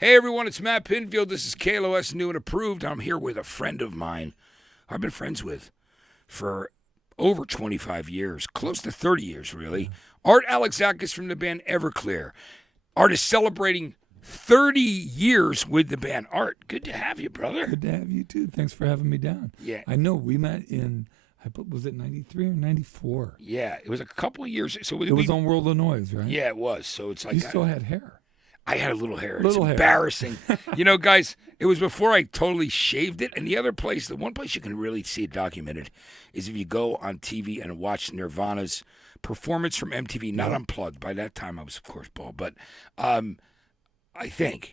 Hey everyone, it's Matt Pinfield. This is KLOS New and Approved. I'm here with a friend of mine I've been friends with for over 25 years, close to 30 years really. Art Alexakis from the band Everclear. Art is celebrating 30 years with the band. Art, good to have you, brother. Good to have you too. Thanks for having me down. Yeah. I know we met in, was it 93 or 94? Yeah, it was a couple of years. So it was on World of Noise, right? Yeah, it was. So it's like you still had hair. I had a little hair. Little it's hair. embarrassing. You know, guys, it was before I totally shaved it. And the other place, the one place you can really see it documented is if you go on TV and watch Nirvana's performance from MTV, not unplugged. By that time, I was, of course, bald. But I think.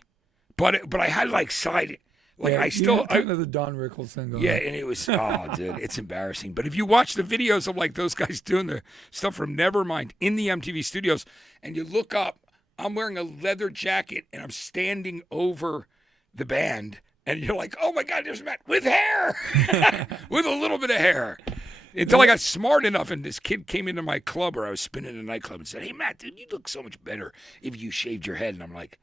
But I had like side. Like I still kind of the Don Rickles thing going yeah, on. and it was dude, it's embarrassing. But if you watch the videos of like those guys doing the stuff from Nevermind in the MTV studios, and you look up, I'm wearing a leather jacket and I'm standing over the band, and you're like, oh my God, there's Matt with hair, with a little bit of hair. Until I got smart enough, and this kid came into my club where I was spinning a nightclub and said, "Hey Matt, dude, you look so much better if you shaved your head." And I'm like.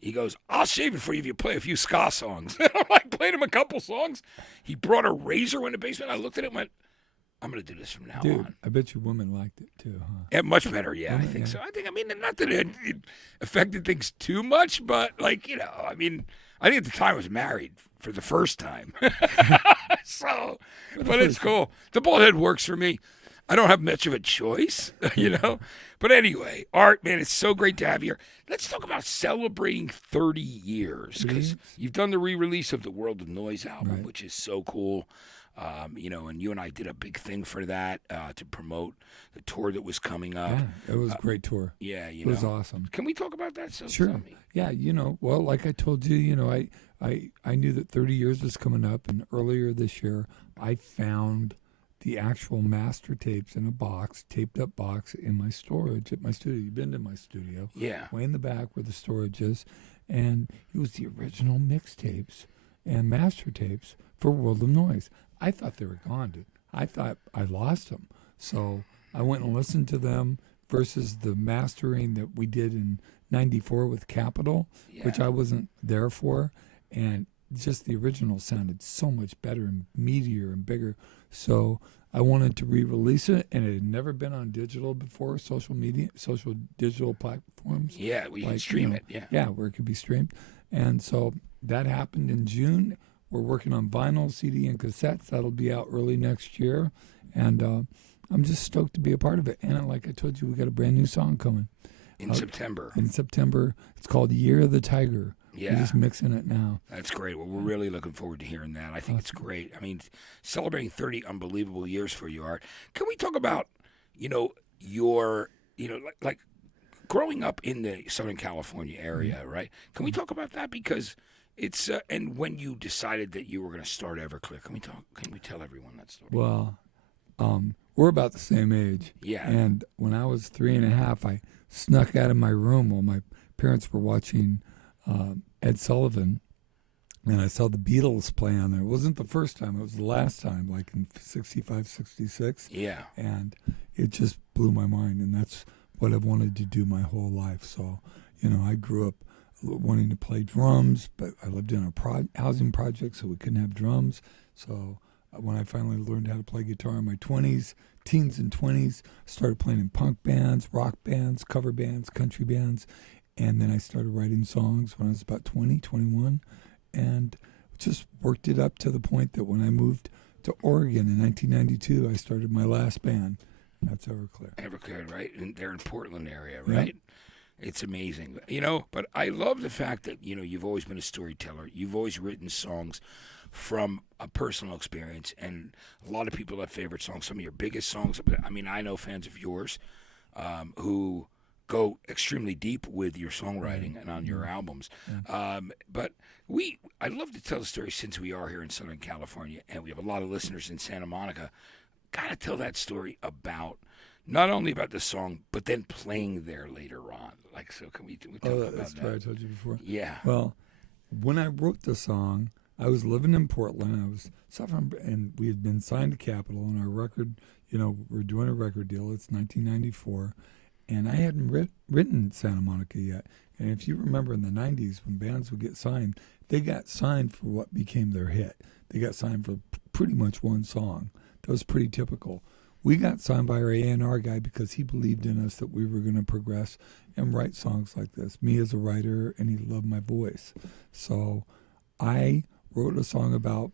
He goes, I'll shave it for you if you play a few ska songs. And I'm like, played him a couple songs. He brought a razor in the basement. I looked at it and went, I'm going to do this from now on. I bet you women liked it too, huh? Yeah, much better, yeah, I think so. I mean, not that it affected things too much, but like, you know, I mean, I think at the time I was married for the first time. So, but it's cool. The bald head works for me. I don't have much of a choice, you know. But anyway, Art, man, it's so great to have you here. Let's talk about celebrating 30 years because you've done the re-release of the World of Noise album, which is so cool. You know, and you and I did a big thing for that to promote the tour that was coming up. Yeah, it was a great tour. Yeah, you know. It was awesome. Can we talk about that? So sure. Yeah, you know, well, like I told you, you know, I knew that 30 years was coming up, and earlier this year I found the actual master tapes in a box, taped up box in my storage at my studio. You've been to my studio. Yeah. Way in the back where the storage is. And it was the original mixtapes and master tapes for World of Noise. I thought they were gone, dude. I thought I lost them. So I went and listened to them versus the mastering that we did in 94 with Capitol, which I wasn't there for. And just the original sounded so much better and meatier and bigger. So I wanted to re-release it, and it had never been on digital before, social digital platforms. Yeah, we can stream it, Yeah, where it could be streamed. And so that happened in June. We're working on vinyl, CD, and cassettes. That'll be out early next year. And I'm just stoked to be a part of it. And like I told you, we got a brand new song coming. In September. In September. It's called Year of the Tiger. Yeah. We're just mixing it now. That's great. Well, we're really looking forward to hearing that. I think it's great. I mean, celebrating 30 unbelievable years for you, Art. Can we talk about, you know, your, you know, like growing up in the Southern California area, right? Can we talk about that? Because it's, and when you decided that you were going to start Everclear, can we tell everyone that story? Well, we're about the same age. Yeah. And when I was 3.5, I snuck out of my room while my parents were watching Ed Sullivan, and I saw the Beatles play on there. It wasn't the first time, it was the last time, like in 65, 66. Yeah. And it just blew my mind, and that's what I've wanted to do my whole life. So, you know, I grew up wanting to play drums, but I lived in a housing project, so we couldn't have drums. So when I finally learned how to play guitar in my teens and 20s, I started playing in punk bands, rock bands, cover bands, country bands. And then I started writing songs when I was about 20, 21, and just worked it up to the point that when I moved to Oregon in 1992, I started my last band, and that's Everclear. Everclear, right? And they're in Portland area, right? Yeah. It's amazing. You know, but I love the fact that, you know, you've always been a storyteller. You've always written songs from a personal experience, and a lot of people have favorite songs, some of your biggest songs. I mean, I know fans of yours who go extremely deep with your songwriting and on your albums. But I'd love to tell the story since we are here in Southern California and we have a lot of listeners in Santa Monica. Got to tell that story about not only about the song, but then playing there later on. Like, so can we talk about that? That's what I told you before. Yeah. Well, when I wrote the song, I was living in Portland. I was suffering, and we had been signed to Capitol, and our record, you know, we're doing a record deal. It's 1994. and I hadn't written Santa Monica yet. And if you remember in the 90s when bands would get signed, they got signed for what became their hit. They got signed for pretty much one song. That was pretty typical. We got signed by our A&R guy because he believed in us that we were going to progress and write songs like this. Me as a writer, and he loved my voice. So I wrote a song about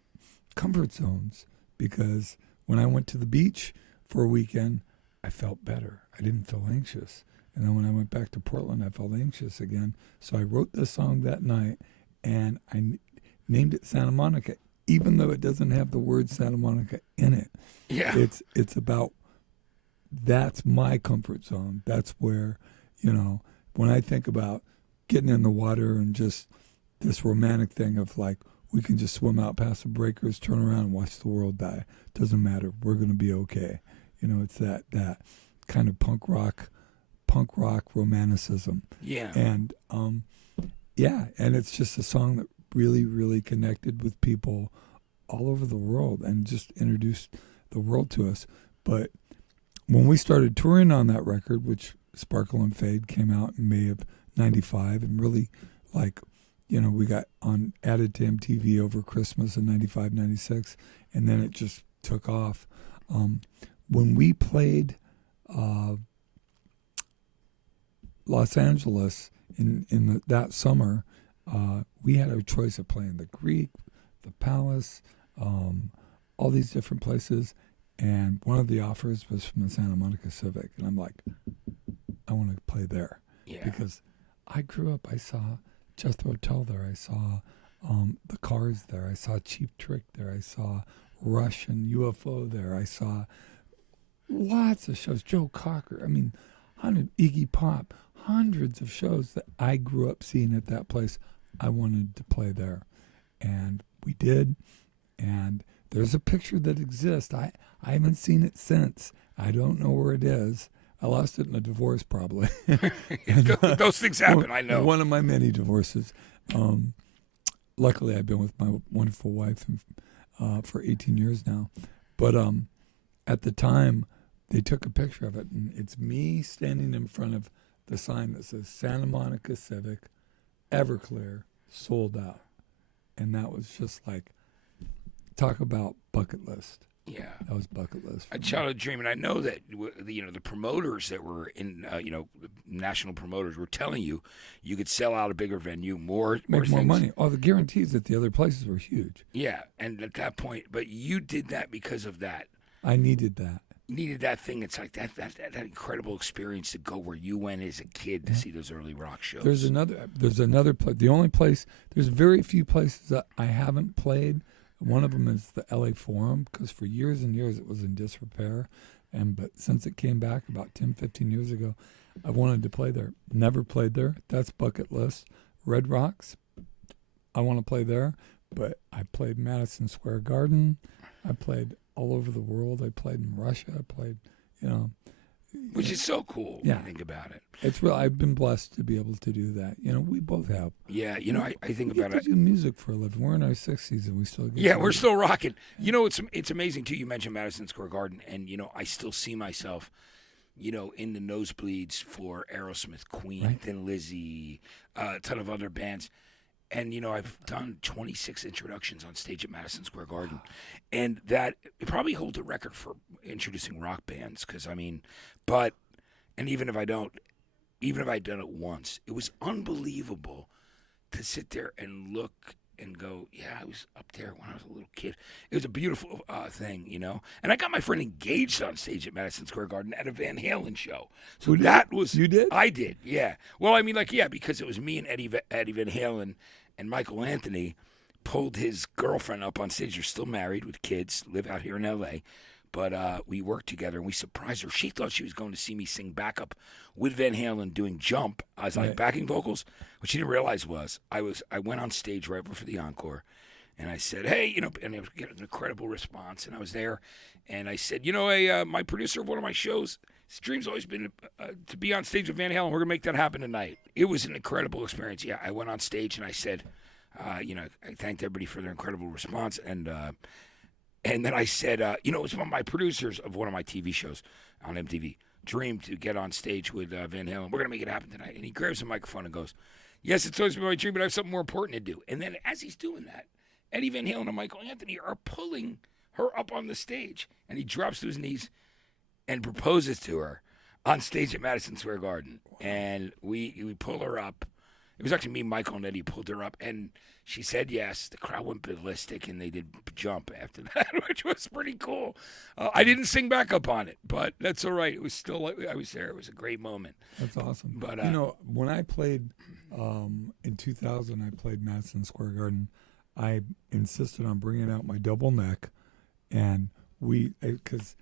comfort zones because when I went to the beach for a weekend, I felt better. I didn't feel anxious. And then when I went back to Portland, I felt anxious again. So I wrote this song that night, and I named it Santa Monica, even though it doesn't have the word Santa Monica in it. Yeah. It's about, that's my comfort zone. That's where, when I think about getting in the water and just this romantic thing of like, we can just swim out past the breakers, turn around and watch the world die. Doesn't matter. We're going to be okay. It's that kind of punk rock romanticism. Yeah. And and it's just a song that really, really connected with people all over the world and just introduced the world to us. But when we started touring on that record, which Sparkle and Fade came out in May of 95, and really we got added to MTV over Christmas in 95, 96, and then it just took off. When we played Los Angeles in that summer, we had our choice of playing the Greek, the Palace, all these different places, and one of the offers was from the Santa Monica Civic, and I'm like, I want to play there. Yeah. Because I grew up, I saw Jethro Tull there, I saw the Cars there, I saw Cheap Trick there, I saw Rush and UFO there, I saw lots of shows, Joe Cocker, Iggy Pop, hundreds of shows that I grew up seeing at that place. I wanted to play there, and we did. And there's a picture that exists. I haven't seen it since. I don't know where it is. I lost it in a divorce, probably. Those things happen, I know. One of my many divorces. Luckily, I've been with my wonderful wife for 18 years now. But at the time, they took a picture of it, and it's me standing in front of the sign that says Santa Monica Civic, Everclear, sold out. And that was just like, talk about bucket list. Yeah. That was bucket list. A childhood dream, and I know that the promoters that were in national promoters were telling you could sell out a bigger venue, Make more more things. money. Oh, the guarantees at the other places were huge. Yeah, and at that point, but you did that because of that. I needed that. Needed that thing. It's like that incredible experience to go where you went as a kid to see those early rock shows. There's another place. The only place. There's very few places that I haven't played. One of them is the LA Forum, because for years and years it was in disrepair. But since it came back about 10, 15 years ago, I wanted to play there. Never played there. That's bucket list. Red Rocks, I want to play there. But I played Madison Square Garden. I played all over the world. I played in Russia. I played, which is so cool when you think about it. It's real. I've been blessed to be able to do that. We both have. Yeah, I think about it. We do music for a living. We're in our 60s and we still get. Yeah, we're still rocking. It's amazing too. You mentioned Madison Square Garden, and I still see myself, in the nosebleeds for Aerosmith, Queen, Right. Thin Lizzy, a ton of other bands. And, I've done 26 introductions on stage at Madison Square Garden. And that it probably holds a record for introducing rock bands. Because, even if I've done it once, it was unbelievable to sit there and look and go, yeah, I was up there when I was a little kid. It was a beautiful thing, And I got my friend engaged on stage at Madison Square Garden at a Van Halen show. So that was... You did? I did, yeah. Well, because it was me and Eddie Van Halen, and Michael Anthony pulled his girlfriend up on stage. They're still married with kids, live out here in L.A., but we worked together, and we surprised her. She thought she was going to see me sing backup with Van Halen doing Jump as like backing vocals. What she didn't realize was I went on stage right before the encore, and I said, hey, and I was getting an incredible response, and I was there, and I said, my producer of one of my shows, his dream's always been to be on stage with Van Halen. We're going to make that happen tonight. It was an incredible experience. Yeah, I went on stage, and I said, I thanked everybody for their incredible response, and then I said, it was one of my producers of one of my TV shows on MTV. dream to get on stage with Van Halen. We're going to make it happen tonight. And he grabs the microphone and goes, yes, it's always been my dream, but I have something more important to do. And then as he's doing that, Eddie Van Halen and Michael Anthony are pulling her up on the stage. And he drops to his knees and proposes to her on stage at Madison Square Garden. And we pull her up. It was actually me, Michael, and Eddie pulled her up, and she said yes. The crowd went ballistic, and they did jump after that, which was pretty cool. I didn't sing back up on it, but that's all right. It was still, I was there. It was a great moment. That's awesome. But when I played in 2000, I played Madison Square Garden. I insisted on bringing out my double neck, and because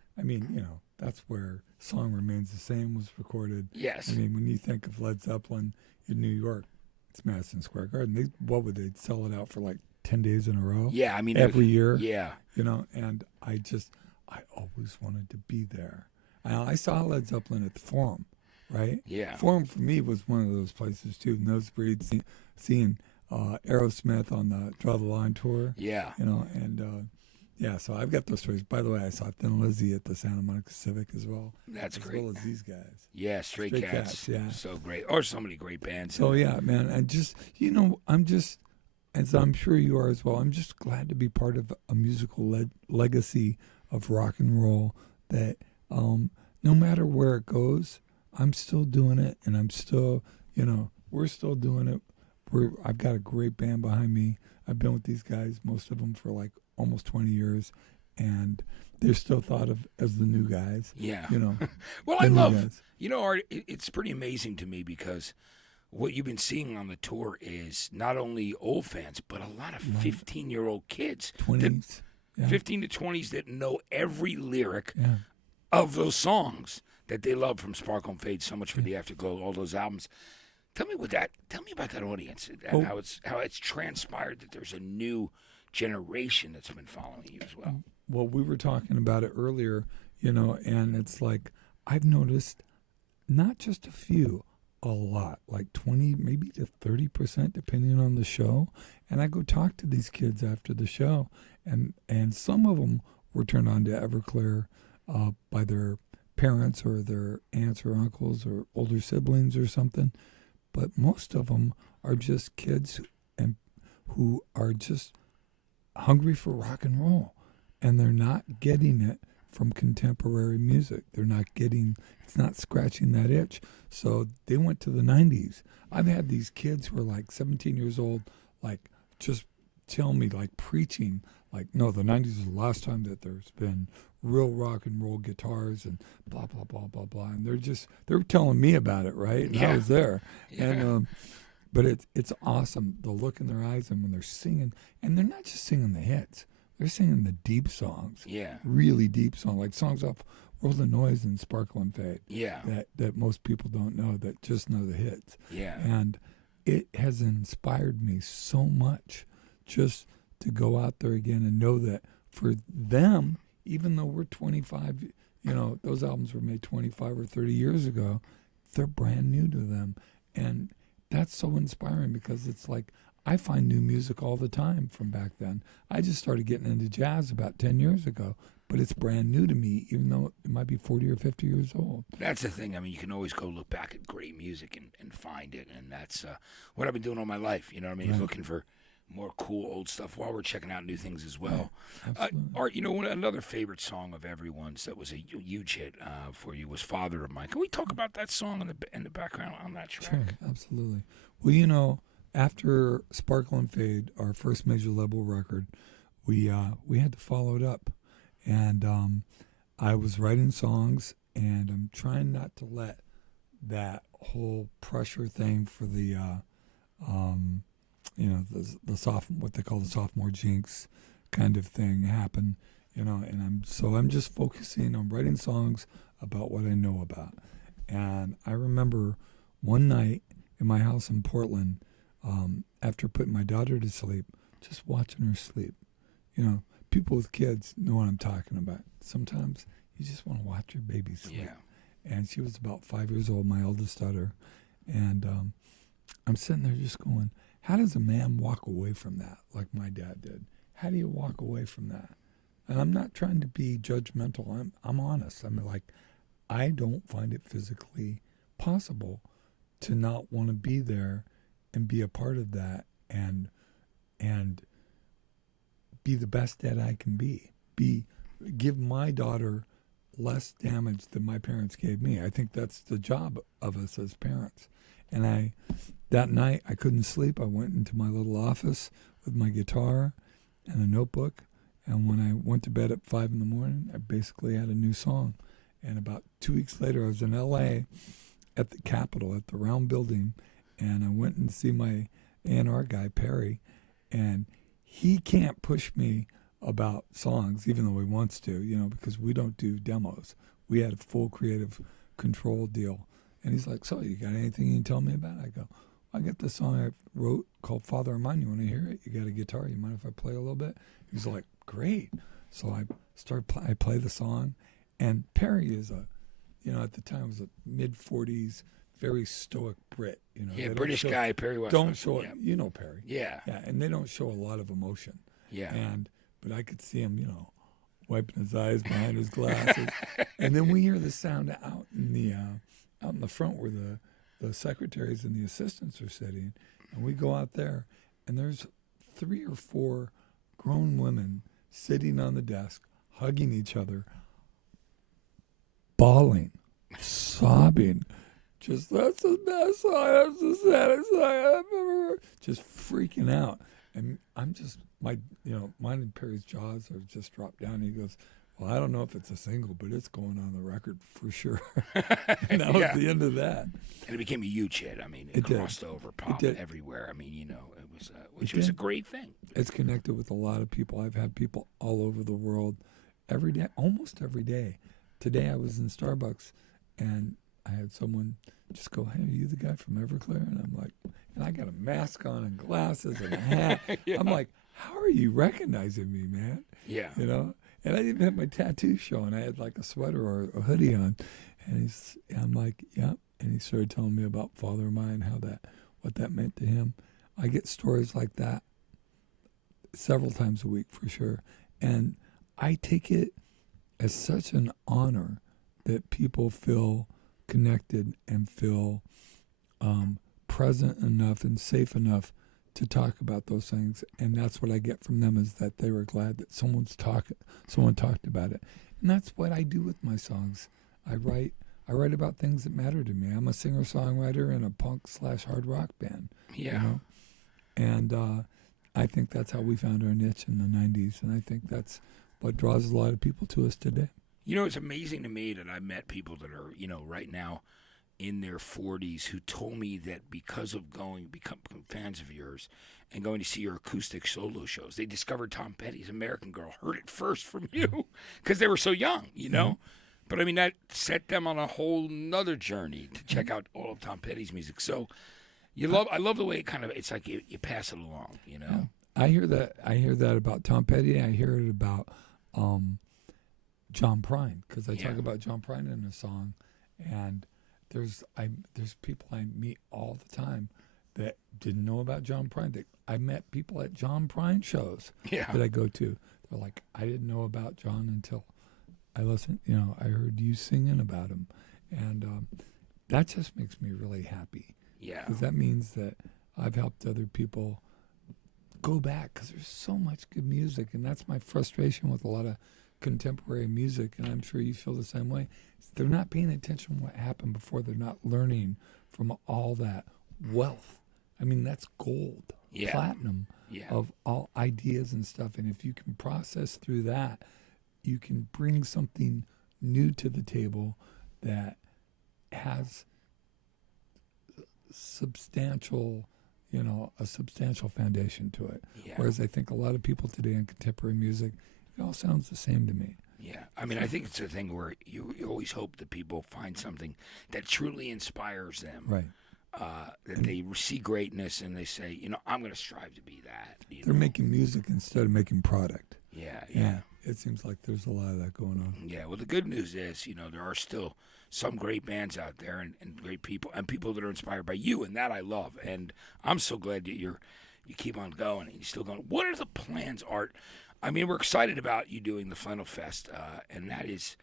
that's where "Song Remains the Same" was recorded. Yes. I mean, when you think of Led Zeppelin in New York, it's Madison Square Garden. They'd sell it out for like 10 days in a row? Yeah, I mean every year. Yeah. And I always wanted to be there. I saw Led Zeppelin at the Forum, right? Yeah. Forum for me was one of those places too. Nosebleed, seeing Aerosmith on the Draw the Line tour. Yeah. So I've got those stories. By the way, I saw Thin Lizzy at the Santa Monica Civic as well. That's great. As well as these guys. Yeah, Stray Cats. Yeah. So great. Or so many great bands. So, yeah, man. And just, I'm just, as I'm sure you are as well, I'm just glad to be part of a musical legacy of rock and roll that no matter where it goes, I'm still doing it. And I'm still, we're still doing it. I've got a great band behind me. I've been with these guys, most of them, for like almost 20 years, and they're still thought of as the new guys. Yeah. Well, I love, Art, it's pretty amazing to me because what you've been seeing on the tour is not only old fans, but a lot of 15-year-old kids. 20s. 15 to 20s that know every lyric of those songs that they love, from Sparkle and Fade, So Much for the Afterglow, all those albums. Tell me about that audience and how it's transpired that there's a new generation that's been following you as well. Well, we were talking about it earlier, and it's like I've noticed not just a few, a lot, like 20, maybe to 30%, depending on the show. And I go talk to these kids after the show, and some of them were turned on to Everclear by their parents or their aunts or uncles or older siblings or something. But most of them are just kids who are just hungry for rock and roll, and they're not getting it from contemporary music. It's not scratching that itch. So they went to the 90s. I've had these kids who are like 17 years old, like just tell me, like preaching, like, no, the 90s is the last time that there's been real rock and roll guitars and blah, blah, blah, blah, blah. And they're telling me about it, right? And I was there. Yeah. And, but it's awesome, the look in their eyes, and when they're singing, and they're not just singing the hits, they're singing the deep songs. Yeah. Really deep songs, like songs off World of Noise and Sparkle and Fade. Yeah. That most people don't know, that just know the hits. Yeah. And it has inspired me so much just to go out there again and know that for them, even though we're 25, those albums were made 25 or 30 years ago, they're brand new to them. And that's so inspiring, because it's like I find new music all the time from back then. I just started getting into jazz about 10 years ago, but it's brand new to me, even though it might be 40 or 50 years old. That's the thing. I mean, you can always go look back at great music and find it, and that's what I've been doing all my life. You know what I mean? Right. Looking for more cool old stuff while we're checking out new things as well. Right. Art, another favorite song of everyone's that was a huge hit for you was "Father of Mine." Can we talk about that song in the background on that track? Sure, absolutely. Well, after Sparkle and Fade, our first major label record, we had to follow it up, and I was writing songs, and I'm trying not to let that whole pressure thing for the what they call the sophomore jinx kind of thing happen, and I'm just focusing on writing songs about what I know about. And I remember one night in my house in Portland, after putting my daughter to sleep, just watching her sleep. People with kids know what I'm talking about. Sometimes you just want to watch your baby sleep. Yeah. And she was about 5 years old, my eldest daughter, and I'm sitting there just going, how does a man walk away from that like my dad did? How do you walk away from that? And I'm not trying to be judgmental. I'm honest. I'm like, I don't find it physically possible to not want to be there and be a part of that and be the best dad I can be. Give my daughter less damage than my parents gave me. I think that's the job of us as parents. And that night I couldn't sleep. I went into my little office with my guitar and a notebook. And when I went to bed at 5 a.m, I basically had a new song. And about 2 weeks later, I was in L.A. at the Capitol, at the round building, and I went and see my A&R guy, Perry, and he can't push me about songs, even though he wants to, because we don't do demos. We had a full creative control deal. And he's like, so you got anything you can tell me about? I go, I got this song I wrote called Father of Mine. You want to hear it? You got a guitar? You mind if I play a little bit? He's like, great. So I play the song. And Perry is at the time was a mid-40s, very stoic Brit. Yeah, British guy, Perry West. Don't show it. You know Perry. Yeah. Yeah, and they don't show a lot of emotion. Yeah. But I could see him, wiping his eyes behind his glasses. And then we hear the sound out in the front where the secretaries and the assistants are sitting. And we go out there, and there's 3 or 4 grown women sitting on the desk, hugging each other, bawling, sobbing. Just, that's the best song, that's the saddest song I've ever heard. Just freaking out. And I'm just, mine and Perry's jaws have just dropped down. He goes, well, I don't know if it's a single, but it's going on the record for sure. And that was the end of that. And it became a huge hit. I mean, it crossed over, popped everywhere. I mean, it was a great thing. It's connected with a lot of people. I've had people all over the world every day, almost every day. Today I was in Starbucks, and I had someone just go, hey, are you the guy from Everclear? And I'm like, and I got a mask on and glasses and a hat. I'm like, how are you recognizing me, man? Yeah. And I didn't have my tattoo showing. I had like a sweater or a hoodie on. And I'm like, yeah. And he started telling me about Father of Mine, what that meant to him. I get stories like that several times a week for sure. And I take it as such an honor that people feel connected and feel present enough and safe enough to talk about those things. And that's what I get from them, is that they were glad that someone talked about it. And that's what I do with my songs. I write about things that matter to me. I'm a singer-songwriter in a punk/hard rock band. Yeah. And I think that's how we found our niche in the 90s. And I think that's what draws a lot of people to us today. It's amazing to me that I met people that are, right now in their 40s who told me that because of become fans of yours and going to see your acoustic solo shows, they discovered Tom Petty's American Girl, heard it first from you because they were so young, Mm-hmm. But I mean, that set them on a whole nother journey to check out all of Tom Petty's music. So I love the way it's like you pass it along, Yeah. I hear that about Tom Petty. I hear it about John Prine, because I talk about John Prine in a song, and there's people I meet all the time that didn't know about John Prine. I met people at John Prine shows that I go to. They're like, I didn't know about John until I listened. I heard you singing about him, and that just makes me really happy. Yeah, because that means that I've helped other people go back, because there's so much good music, and that's my frustration with a lot of contemporary music, and I'm sure you feel the same way. They're not paying attention to what happened before. They're not learning from all that wealth. I mean, that's gold, platinum of all ideas and stuff. And if you can process through that, you can bring something new to the table that has substantial, a substantial foundation to it. Yeah. Whereas I think a lot of people today in contemporary music, it all sounds the same to me. Yeah. I mean, I think it's a thing where you always hope that people find something that truly inspires them. Right. That they see greatness and they say, I'm going to strive to be that. They're making music instead of making product. Yeah. It seems like there's a lot of that going on. Yeah. Well, the good news is, there are still some great bands out there and great people and people that are inspired by you, and that I love. And I'm so glad that you keep on going and you're still going. What are the plans, Art? I mean, we're excited about you doing the Final Fest, and that is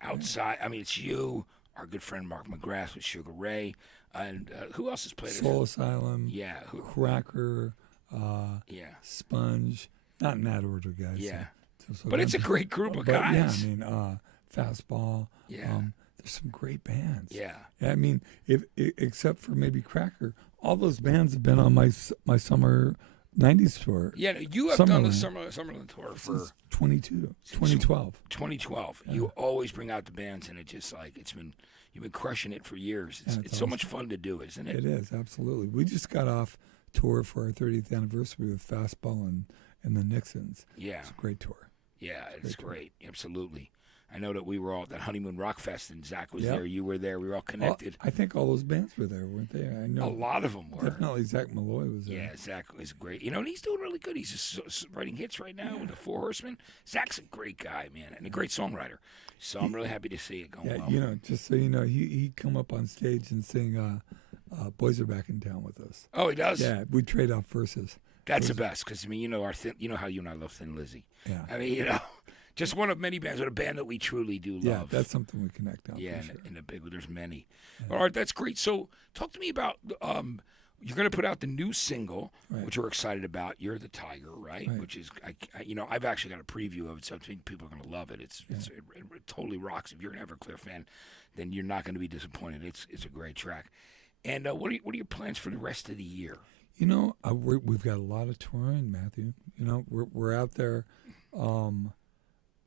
outside. I mean, it's you, our good friend Mark McGrath with Sugar Ray, and who else has played? Soul Asylum. Yeah. Cracker. Yeah. Sponge. Not in that order, guys. Yeah. So But it's a great group of guys. Yeah, I mean, Fastball. Yeah. There's some great bands. Yeah. I mean, except for maybe Cracker, all those bands have been on my summer '90s tour. Yeah, you have done the Summerland tour for 2012. 2012. Yeah. You always bring out the bands, and it just like you've been crushing it for years. It's It's so awesome. much fun to do, isn't it? It is, absolutely. We just got off tour for our 30th anniversary with Fastball and the Nixons. Yeah. It's a great tour. Yeah, it's great. Absolutely. I know that we were all at that Honeymoon Rock Fest, and Zach was there. You were there. We were all connected. I think all those bands were there, weren't they? I know a lot of them were. Definitely Zach Malloy was there. Yeah, Zach is great. And he's doing really good. He's just writing hits right now with the Four Horsemen. Zach's a great guy, man, and a great songwriter. So I'm really happy to see it going well. Just so you know, he'd come up on stage and sing Boys Are Back in Town with us. Oh, he does? Yeah, we trade off verses. That's the best, because, I mean, you know how you and I love Thin Lizzy. Yeah. I mean, just one of many bands, but a band that we truly do love. Yeah, that's something we connect on. Yeah, for sure. in a big, there's many. Yeah. All right, that's great. So talk to me about, you're going to put out the new single, which we're excited about, You're the Tiger, right? Which is, I've actually got a preview of it, so I think people are going to love it. It totally rocks. If you're an Everclear fan, then you're not going to be disappointed. It's a great track. And what are your plans for the rest of the year? We've got a lot of touring, Matthew. We're out there.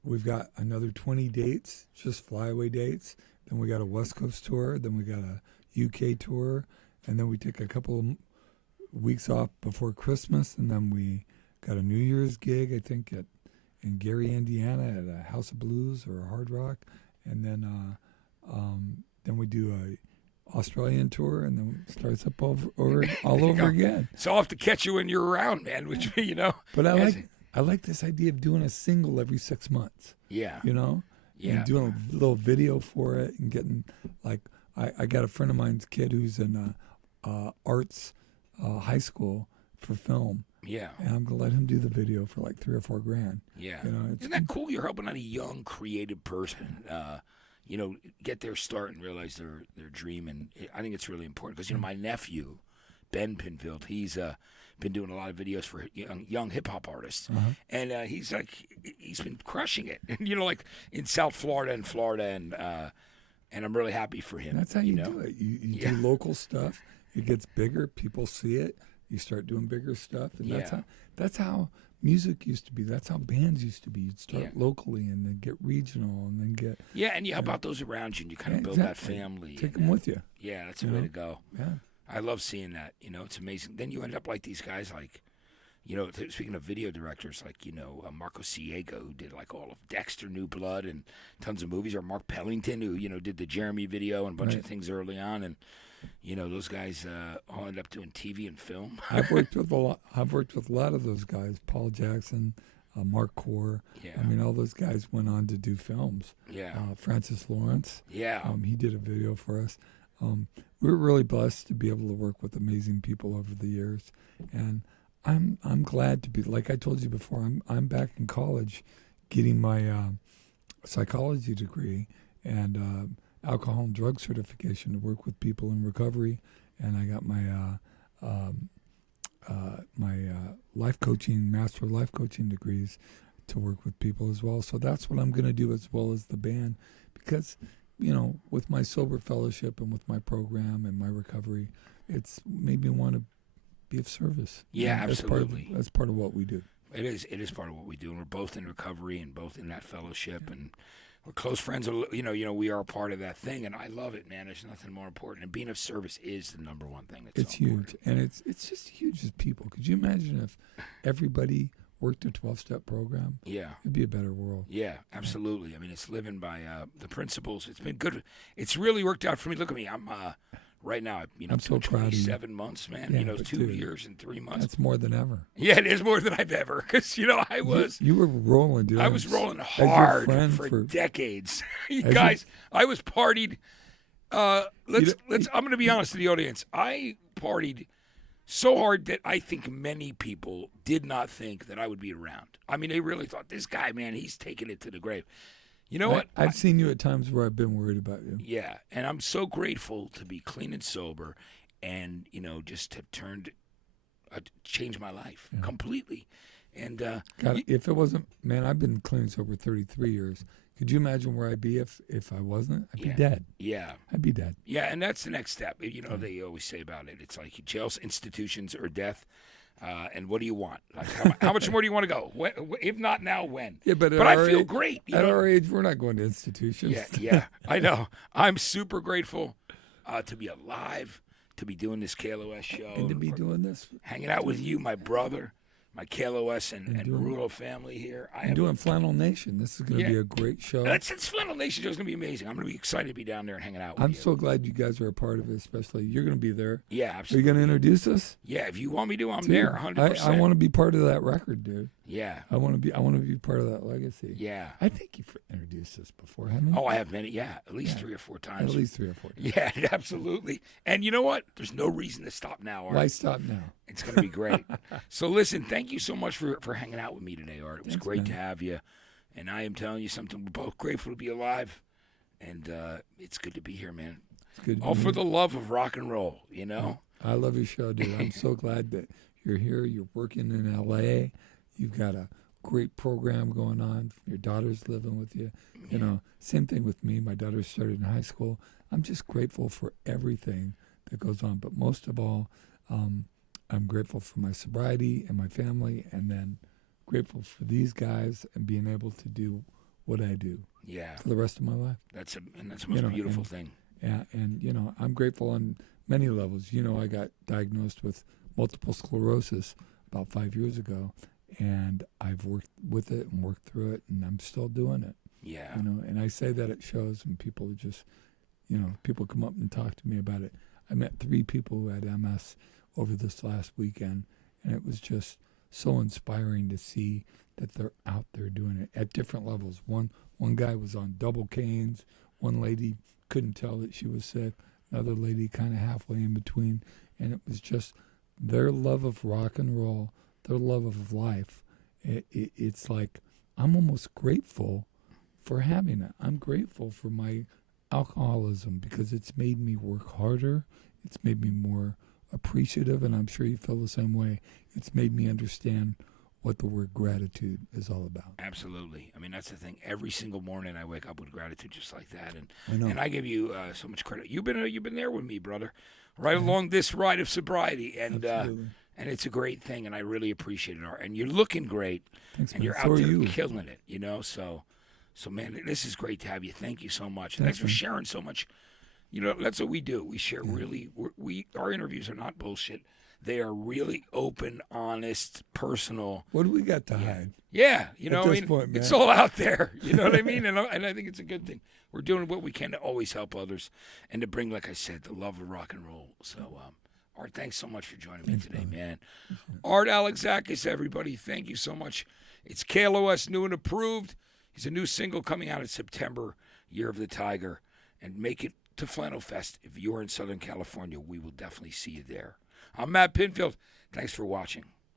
We've got another 20 dates, just flyaway dates. Then we got a West Coast tour. Then we got a UK tour. And then we take a couple of weeks off before Christmas. And then we got a New Year's gig, I think, in Gary, Indiana at a House of Blues or a Hard Rock. And then we do a Australian tour, and then it starts up all over again. So I'll have to catch you when you're around, man, which, But I like this idea of doing a single every 6 months. Yeah. Yeah. And doing a little video for it and getting, like, I got a friend of mine's kid who's in arts high school for film. Yeah. And I'm going to let him do the video for like $3 or $4 grand. Yeah. Isn't that cool? You're helping out a young, creative person, get their start and realize their dream. And I think it's really important because, my nephew, Ben Pinfield, he's been doing a lot of videos for young hip-hop artists. Uh-huh. And he's been crushing it. And, like in South Florida and I'm really happy for him. That's how you do it. You do local stuff. It gets bigger. People see it. You start doing bigger stuff. And that's how music used to be. That's how bands used to be. You'd start locally and then get regional and then get... Yeah, and you help out those around you and you kind of build that family. Take them with you. Yeah, that's the way to go. Yeah. I love seeing that. It's amazing. Then you end up like these guys like, speaking of video directors, like, Marco Ciego, who did like all of Dexter, New Blood, and tons of movies, or Mark Pellington, who, did the Jeremy video and a bunch of things early on. And, those guys all end up doing TV and film. I've worked with a lot of those guys, Paul Jackson, Mark Core. Yeah. I mean, all those guys went on to do films. Yeah. Francis Lawrence. Yeah. He did a video for us. We were really blessed to be able to work with amazing people over the years, and I'm glad to be, like I told you before, I'm back in college, getting my psychology degree and alcohol and drug certification to work with people in recovery, and I got my life coaching, master life coaching degrees to work with people as well. So that's what I'm going to do as well as the band, because with my sober fellowship and with my program and my recovery, it's made me want to be of service. Yeah, absolutely. That's part of what we do. It is part of what we do, and we're both in recovery and both in that fellowship, and we're close friends. We are a part of that thing, and I love it, man. There's nothing more important, and being of service is the number one thing. It's huge, and it's just huge as people. Could you imagine if everybody worked a 12-step program? Yeah. It'd be a better world. Yeah, absolutely. I mean, it's living by the principles. It's been good. It's really worked out for me. Look at me. I'm right now, I'm so proud of you. 27 months, man. Yeah, 2 years and 3 months. That's more than ever. Yeah, it is more than I've ever. Because, I was. You were rolling, dude. I was rolling hard for decades. You guys, I was partied. I'm going to be honest to the audience. I partied so hard that I think many people did not think that I would be around. I mean, they really thought, this guy, man, he's taking it to the grave. You know what? I've seen you at times where I've been worried about you. Yeah, and I'm so grateful to be clean and sober, and just have changed my life completely. And God, if it wasn't, man, I've been clean and sober 33 years. Could you imagine where I'd be if I wasn't? I'd be dead. Yeah. I'd be dead. Yeah, and that's the next step. They always say about it. It's like jails, institutions, or death. And what do you want? Like, how much more do you want to go? If not now, when? Yeah, but I feel great. At our age, we're not going to institutions. Yeah, I know. I'm super grateful to be alive, to be doing this KLOS show. And to be doing this. Hanging out with you, my brother, my KLOS and Rulo family here. I'm doing Flannel Nation. This is going to be a great show. It's Flannel Nation show is going to be amazing. I'm going to be excited to be down there and hanging out with I'm you. so glad you guys are a part of it, especially. You're going to be there. Yeah, absolutely. Are you going to introduce us? Yeah, if you want me to, I'm there 100%. I want to be part of that record, dude. Yeah. I want to be part of that legacy. Yeah. I think you've introduced us before, haven't you? Oh, I have many. Yeah, at least 3 or 4 times. At least 3 or 4 times. Yeah, absolutely. And you know what? There's no reason to stop now, Art. Why stop now? It's going to be great. So listen, thank you so much for hanging out with me today, Art. It was great to have you. And I am telling you something. We're both grateful to be alive. And it's good to be here, man. It's good. All for the love of rock and roll, I love your show, dude. I'm so glad that you're here. You're working in L.A. You've got a great program going on. Your daughter's living with you. Same thing with me. My daughter started in high school. I'm just grateful for everything that goes on. But most of all, I'm grateful for my sobriety and my family, and then grateful for these guys and being able to do what I do for the rest of my life. That's the most beautiful thing. Yeah, and I'm grateful on many levels. I got diagnosed with multiple sclerosis about 5 years ago, and I've worked with it and worked through it, and I'm still doing it. Yeah. And I say that at shows, and people just, people come up and talk to me about it. I met 3 people who had MS over this last weekend, and it was just so inspiring to see that they're out there doing it at different levels. One guy was on double canes. One lady couldn't tell that she was sick. Another lady kind of halfway in between. And it was just their love of rock and roll, their love of life. It's like I'm almost grateful for having it. I'm grateful for my alcoholism because it's made me work harder. It's made me more appreciative, and I'm sure you feel the same way. It's made me understand what the word gratitude is all about. Absolutely. I mean, that's the thing. Every single morning I wake up with gratitude just like that. And I give you so much credit. You've been there with me, brother, right along this ride of sobriety. And it's a great thing, and I really appreciate it. And you're looking great. Thanks, and man. you're out there killing it, So, man, this is great to have you. Thank you so much. And thanks for sharing so much. That's what we do. We share our interviews are not bullshit. They are really open, honest, personal. What do we got to hide? Yeah, point, it's all out there. You know what I mean? And I think it's a good thing. We're doing what we can to always help others and to bring, like I said, the love of rock and roll. So, Art, thanks so much for joining me today, man. Art Alexakis, everybody, thank you so much. It's KLOS New and Approved. He's a new single coming out in September, Year of the Tiger. And make it to Flannel Fest. If you're in Southern California, we will definitely see you there. I'm Matt Pinfield. Thanks for watching.